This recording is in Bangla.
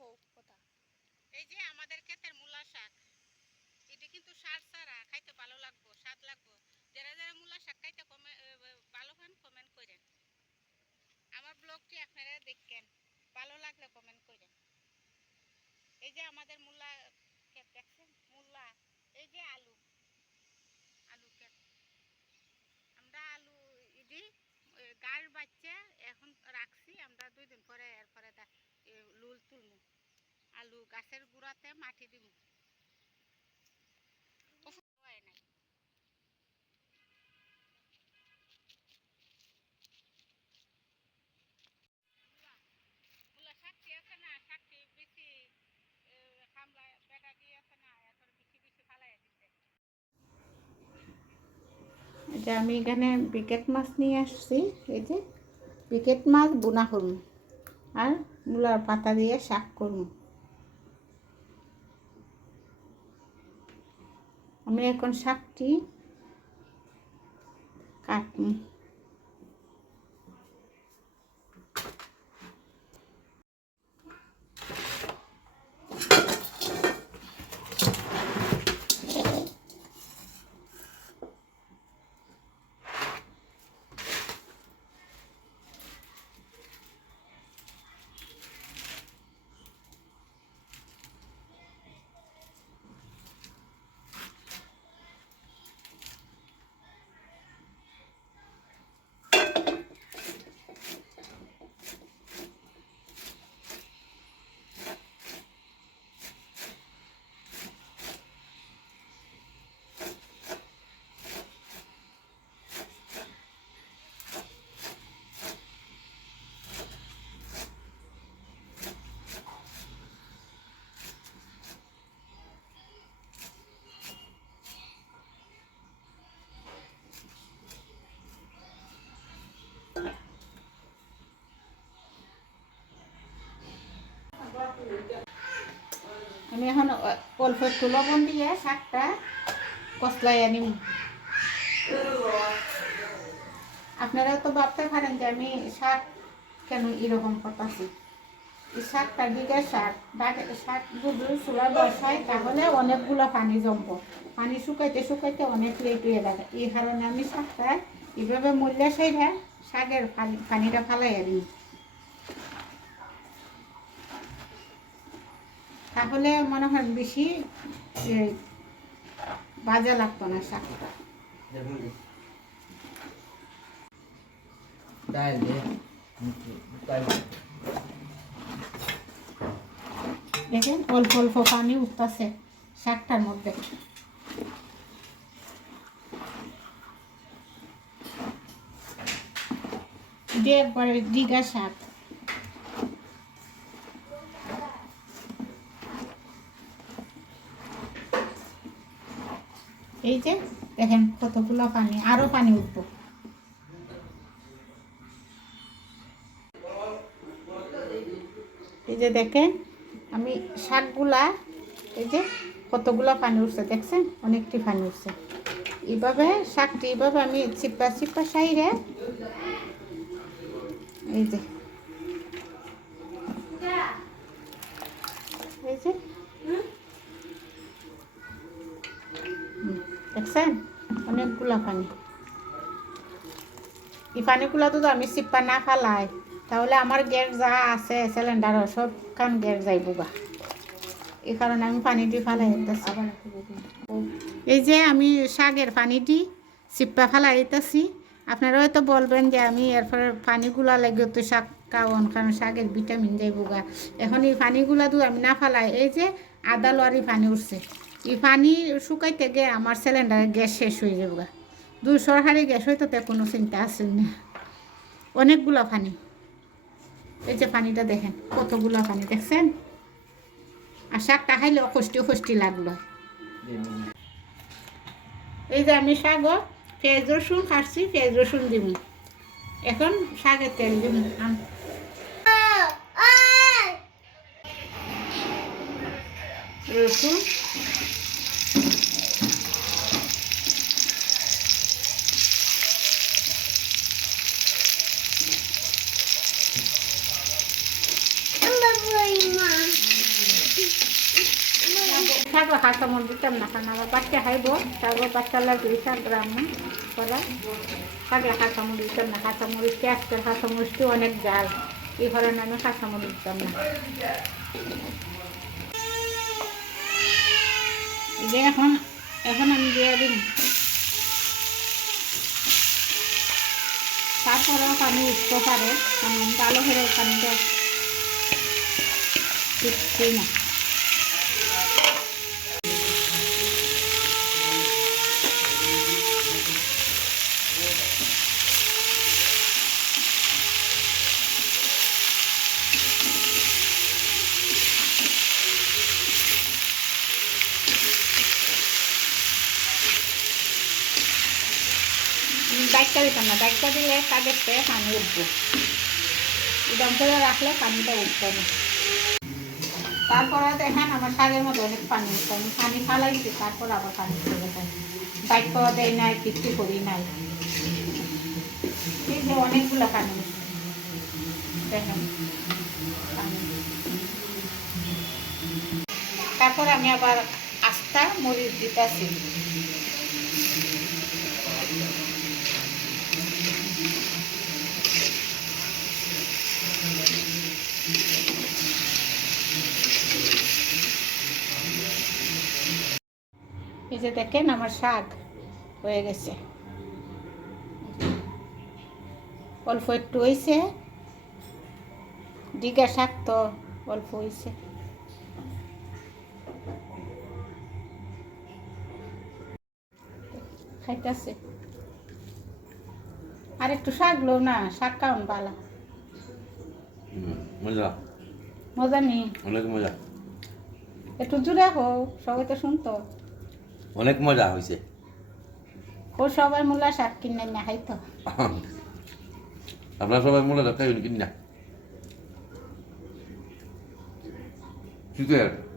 কও কথা। এই যে আমাদের ক্ষেতের মূলা শাক এটি কিন্তু সার ছাড়া খাইতে ভালো লাগবো স্বাদ লাগবো। যারা যারা মূলা শাক খাইতে কমে ভালো খান কমেন্ট করেন। আমার ব্লগটি আপনারা দেখেন ভালো লাগলে কমেন্ট করেন। এই যে আমাদের মূলা ক্ষেত দেখছেন? মূলা এই যে আলু। আলু ক্ষেত। আমরা আলু ইডি গাড় বাচ্চা এখন রাখছি আমরা দুই দিন পরে এরপরে দা- এ, লুল তুলমু আলু গাছের গুঁড়াতে মাটি দিব। নাই। মূলা শাকটি আছে না? শাকটি বেশি এ, বেটা দিয়ে না? এখন বেশি বেশি ফালাই দিতে এটা আমি এখানে বিকেট মাছ নিয়ে আসছি। এই যে বিকেট মাছ বোনা করুন। আর মূলার পাতা দিয়ে শাক করুন। আমি এখন শাকটি কাটুন আমি এখন অল্প একটু লবণ দিয়ে শাকটা কষলাই আনিম আপনারা তো ভাবতে পারেন যে আমি শাক কেন এরকম করতেছি? এই শাকটা দিকে শাক শাক যদি চুলা বসাই, তাহলে অনেকগুলো পানি জমবো। পানি শুকাইতে শুকাইতে অনেক লেট হয়ে যাবে। এই কারণে আমি শাকটা এইভাবে মূল্য সাইরা শাকের পানি- পানিটা ফালাই আনি তাহলে মনে হয় বেশি বাজে লাগতো না শাকটা। দেখেন অল্প অল্প পানি উঠতেছে শাকটার মধ্যে। দিয়ে একবারে দিঘা শাক। এই যে দেখেন কতগুলো পানি, আরও পানি উঠবো। এই যে দেখেন, আমি শাকগুলা, এই যে কতগুলো পানি উঠছে, দেখছেন? অনেকটি পানি উঠছে। এইভাবে শাকটি এইভাবে আমি চিপা চিপা সাইরে, এই যে। এই যে দেখছেন? অনেকগুলা পানি। এই পানিগুলা তো আমি চিপা না ফালাই, তাহলে আমার গ্যাস যা আছে সিলিন্ডারও সব কান গ্যাস যাইব গা। এই কারণে আমি পানিটি ফালাই এই যে আমি শাকের পানিটি চিপ্পা ফালাই দিতেছি। আপনারা হয়তো বলবেন যে আমি এরপরে পানিগুলা লাগে তো শাক খাওয়ান, কারণ শাকের ভিটামিন যাইব গা। এখন এই পানিগুলা তো আমি না ফালাই, এই যে আদা লোয়ারি পানি উঠছে। এই পানি শুকাইতে গিয়ে আমার সিলিন্ডারে গ্যাস শেষ হয়ে যাব গা। দুই সরকারি গ্যাস হয়তো তে কোনো চিন্তা আছে না। অনেকগুলো পানি। এই যে পানিটা দেখেন, কতগুলো পানি দেখছেন? আর শাকটা খাইলে অখষ্টি অখষ্টি লাগল। এই যে আমি শাক পেঁয়াজ রসুন কাটছি, পেঁয়াজ রসুন দিব। এখন শাকের তেল দিব। রসুন। কাঁচামরিচ দিতাম না কারণ আমার বাচ্চা খাইব তারপর বাচ্চা লাগবে শাক গ্রাম করা। থাকলে কাঁচামরিচ দিতাম না কাঁচামরিচটি আজকের কাঁচামরিচটি অনেক জাল। এই আমি কাঁচামরিচ দিতাম না এখন এখন আমি দিয়ে দিন তারপরেও পানি উঠতে পারে কারণ ভালো করে পানিটা না। ডাইকটা দিতাম না ডাইকটা দিলে কাগের থেকে পানি উঠবো। উদাম করে রাখলে পানিটা উঠবে না। তারপরে দেখেন আমার শাকের মধ্যে অনেক পানি উঠছে। আমি পানি ফালাইছি তারপর আবার পানি চলে যায়। পাওয়া দেয় নাই, কিচ্ছু করি নাই। এই যে অনেকগুলো পানি দেখেন। তারপর আমি আবার আস্তা মরিচ দিতেছি। যে দেখেন আমার শাক হয়ে গেছে। অল্প একটু হয়েছে দিঘা শাক তো অল্প হয়েছে খাইতেছে। আর একটু শাক লো না শাক কাউন বালা হুম, মজা। মজা নেই অনেক মজা। একটু জুড়ে হোক সবাই তো শুনতো। অনেক মজা হয়েছে ও সবাই মূলা শাক কিনে না খাইতো আপনারা সবাই মূল্য রাখতে কিনা? শীতের